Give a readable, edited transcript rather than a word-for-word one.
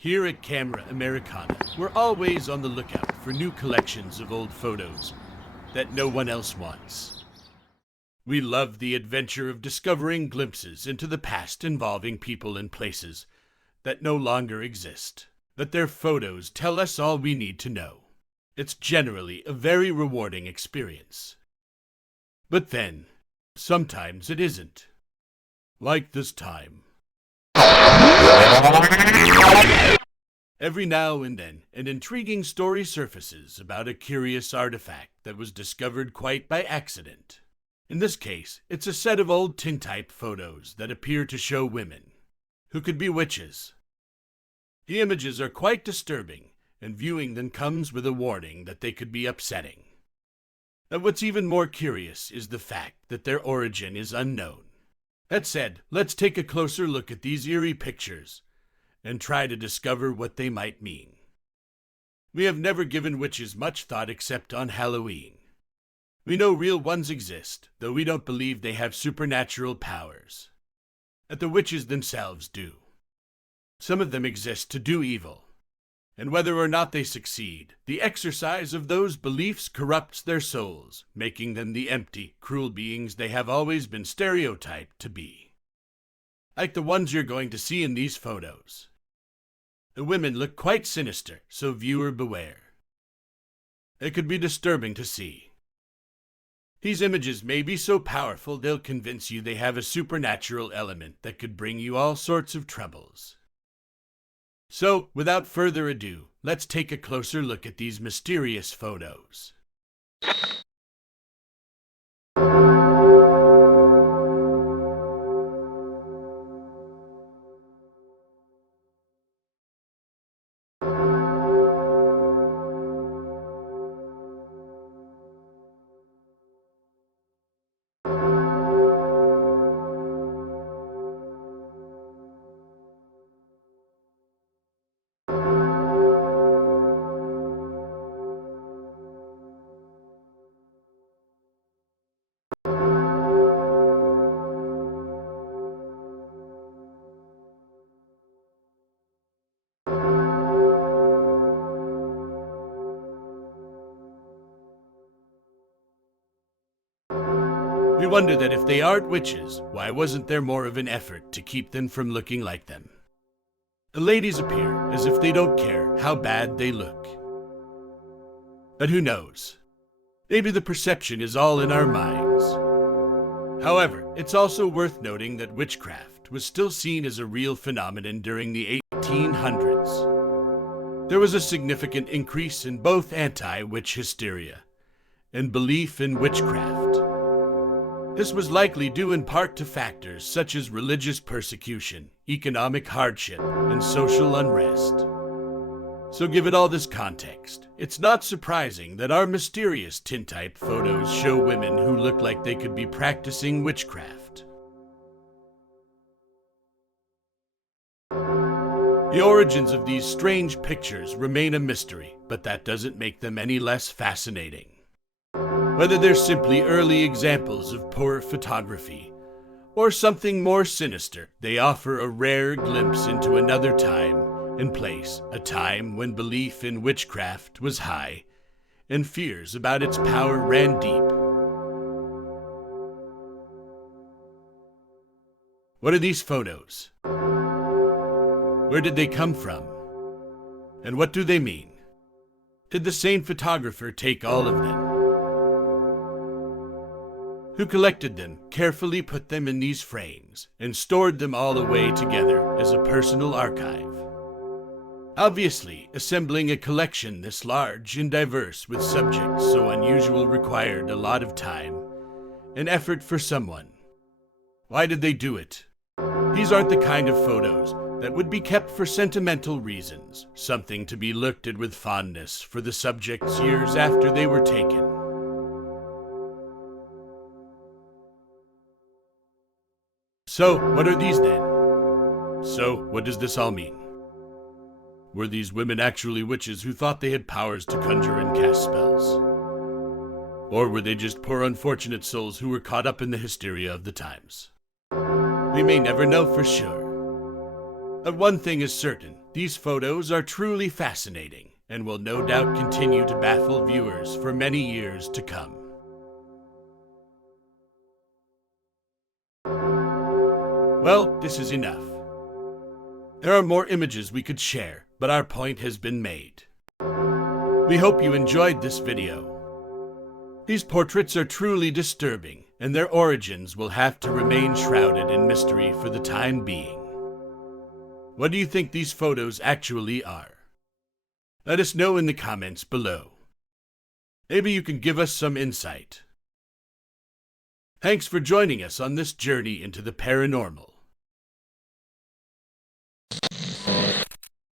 Here at Camera Americana, we're always on the lookout for new collections of old photos that no one else wants. We love the adventure of discovering glimpses into the past involving people and places that no longer exist, but their photos tell us all we need to know. It's generally a very rewarding experience. But then, sometimes it isn't. Like this time. Every now and then, an intriguing story surfaces about a curious artifact that was discovered quite by accident. In this case, it's a set of old tintype photos that appear to show women, who could be witches. The images are quite disturbing, and viewing them comes with a warning that they could be upsetting. And what's even more curious is the fact that their origin is unknown. That said, let's take a closer look at these eerie pictures and try to discover what they might mean. We have never given witches much thought except on Halloween. We know real ones exist, though we don't believe they have supernatural powers. That the witches themselves do. Some of them exist to do evil, and whether or not they succeed, the exercise of those beliefs corrupts their souls, making them the empty, cruel beings they have always been stereotyped to be. Like the ones you're going to see in these photos. The women look quite sinister, so viewer beware. It could be disturbing to see. These images may be so powerful they'll convince you they have a supernatural element that could bring you all sorts of troubles. So, without further ado, let's take a closer look at these mysterious photos. We wonder that if they aren't witches, why wasn't there more of an effort to keep them from looking like them? The ladies appear as if they don't care how bad they look. But who knows? Maybe the perception is all in our minds. However, it's also worth noting that witchcraft was still seen as a real phenomenon during the 1800s. There was a significant increase in both anti-witch hysteria and belief in witchcraft. This was likely due in part to factors such as religious persecution, economic hardship, and social unrest. So given all this context, it's not surprising that our mysterious tintype photos show women who look like they could be practicing witchcraft. The origins of these strange pictures remain a mystery, but that doesn't make them any less fascinating. Whether they're simply early examples of poor photography, or something more sinister, they offer a rare glimpse into another time and place, a time when belief in witchcraft was high, and fears about its power ran deep. What are these photos? Where did they come from? And what do they mean? Did the same photographer take all of them? Who collected them, carefully put them in these frames, and stored them all away together as a personal archive? Obviously, assembling a collection this large and diverse with subjects so unusual required a lot of time and effort for someone. Why did they do it? These aren't the kind of photos that would be kept for sentimental reasons, something to be looked at with fondness for the subjects years after they were taken. So, what are these then? So, what does this all mean? Were these women actually witches who thought they had powers to conjure and cast spells? Or were they just poor unfortunate souls who were caught up in the hysteria of the times? We may never know for sure. But one thing is certain, These photos are truly fascinating and will no doubt continue to baffle viewers for many years to come. Well, this is enough. There are more images we could share, but our point has been made. We hope you enjoyed this video. These portraits are truly disturbing, and their origins will have to remain shrouded in mystery for the time being. What do you think these photos actually are? Let us know in the comments below. Maybe you can give us some insight. Thanks for joining us on this journey into the paranormal.